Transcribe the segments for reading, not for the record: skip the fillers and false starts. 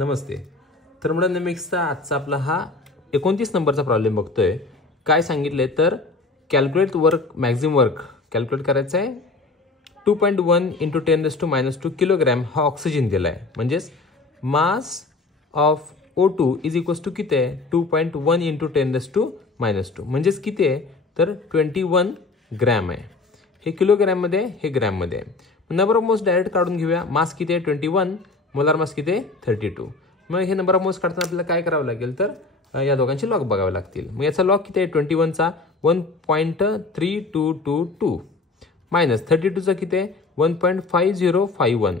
नमस्ते. थर्मोडायनॅमिक्सचा आजचा आपला हा 29 नंबरचा प्रॉब्लेम बघतोय. काय सांगितले तर calculate work maximum work calculate करायचं आहे. 2.1 × 10⁻² किलोग्रॅम हा ऑक्सिजन दिला आहे. म्हणजेच mass of O2 is equals to किती आहे 2.1 × 10⁻². म्हणजेच किती आहे तर 21 ग्रॅम आहे. हे किलोग्रॅममध्ये हे ग्रॅममध्ये आहे. नंबर ऑफ मोल्स डायरेक्ट काढून घेऊया. मास किती आहे 21, मोलार मास किती आहे 32. मग हे नंबर ऑफ मोल्स काढताना आपल्याला काय करावं लागेल तर या दोघांचे लॉग बघावे लागतील. मग याचा लॉग किती आहे 21चा 1.3222 मायनस 32चा किती आहे 1.5051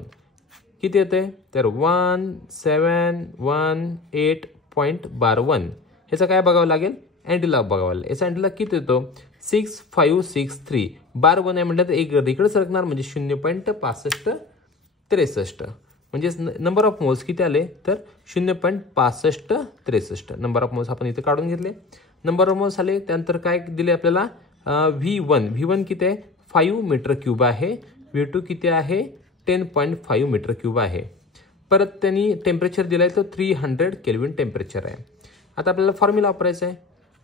किती येते तर 1718.12. ह्याचा काय बघावं लागेल अँटीलॉग बघावं लागेल. याचा अँटीलॉग किती येतो 6563. 12 आहे म्हटलं तर एक इकडे सरकणार म्हणजे 0.6563. म्हणजेच नंबर ऑफ मोल्स किती आले तर 0.6563. नंबर ऑफ मोल्स आपण इथे काढून घेतले. नंबर ऑफ मोल्स आले त्यानंतर काय दिले आपल्याला V1 किती आहे 5 मीटर क्यूब आहे. V2 किती आहे 10.5 मीटर क्यूब आहे. परत त्यांनी टेम्परेचर दिलं आहे तो 300 केल्विन टेम्परेचर आहे. आता आपल्याला फॉर्म्युला वापरायचा आहे.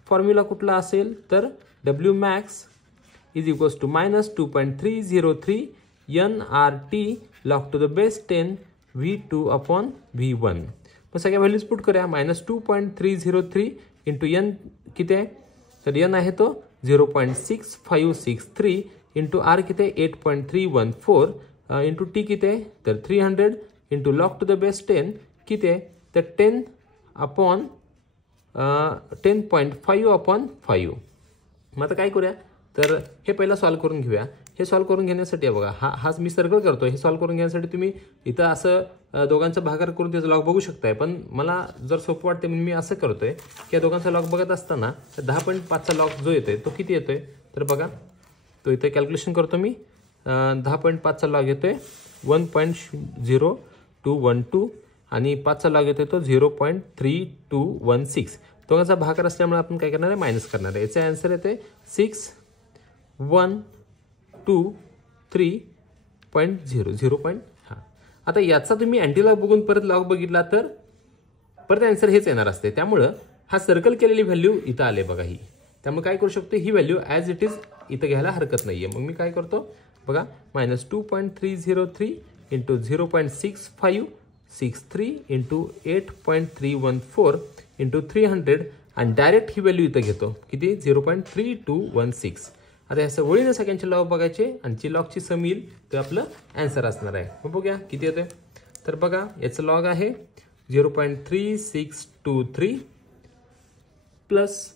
फॉर्म्युला कुठला असेल तर Wmax is equals to -2.303 nRT log to the base 10 V2 upon V1. मग सगळ्या व्हॅल्यूज पुट करूया. -2.303 इंटू n किती आहे तर n आहे तो 0.6563 इंटू r किती आहे 8.314 इंटू t किती आहे तर 300 into log to the base 10 किती आहे तर 10.5/5. मग आता काय करूया तर हे पहिला सॉल्व करून घेऊया. हे सॉल्व करून घेण्यासाठी बघा हाच मी सर्कल करतो. हे सॉल्व करून घेण्यासाठी तुम्ही इथं असं दोघांचा भागाकार करून त्याचा लॉग बघू शकताय. पण मला जर सोपं वाटते म्हणून मी असं करतोय की या दोघांचा लॉग बघत असताना 10.5चा लॉग जो येतोय तो किती येतोय तर बघा तो इथे कॅल्क्युलेशन करतो मी. 10.5चा लॉग येतोय 1.0212 आणि 5चा लॉग येतोय तो 0.3216. दोघांचा भागाकार असल्यामुळे आपण काय करणार आहे मायनस करणार आहे. याचा आन्सर येते 6123.00. आता याचा तुम्ही अँटीलॉग बघून परत लॉग बघितला तर परत आन्सर हेच येणार असते. त्यामुळं हा सर्कल केलेली व्हॅल्यू इथं आले बघा ही. त्यामुळे काय करू शकतो ही व्हॅल्यू ॲज इट इज इथं घ्यायला हरकत नाही आहे. मग मी काय करतो बघा -2.303 इंटू 0.6563 इंटू 8.314 इंटू 300 आणि डायरेक्ट ही व्हॅल्यू इथं घेतो किती 0.3216. आता ह्या सगळीने सगळ्यांचे लॉग बघायचे आणि जी लॉगची सम येईल ते आपलं आन्सर असणार आहे. मग बघूया किती येते तर बघा याचं लॉग आहे 0.3623 प्लस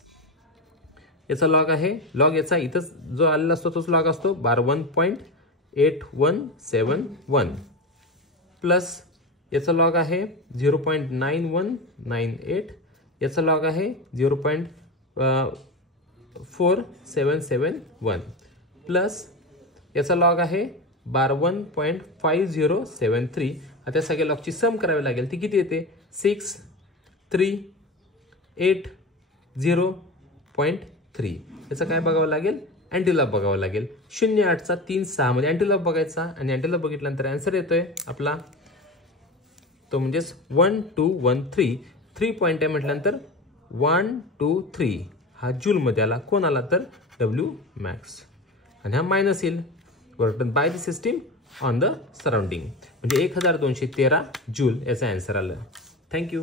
याचा लॉग आहे लॉग याचा इथं जो आलेला असतो तोच लॉग असतो 1.8171 प्लस याचा लॉग आहे 0.9198. याचा लॉग आहे 0.4771 प्लस याचा लॉग आहे 1.5073. आता सगळ्या लॉगची सम करावी लागेल ती किती येते 6380.3. याचा काय बघावं लागेल अँटीलॉग बघावं लागेल. 08चा 36 मध्ये अँटीलॉग बघायचा आणि अँटीलॉग बघितल्यानंतर आन्सर येतोय आपला तो म्हणजेच 1213. 3 पॉईंट आहे म्हटल्यानंतर 123 हा जूलमध्ये आला. कोण आला तर Wmax आणि हा मायनस येईल work by the system on the surrounding म्हणजे 1213 जूल याचा आन्सर आलं. थँक्यू.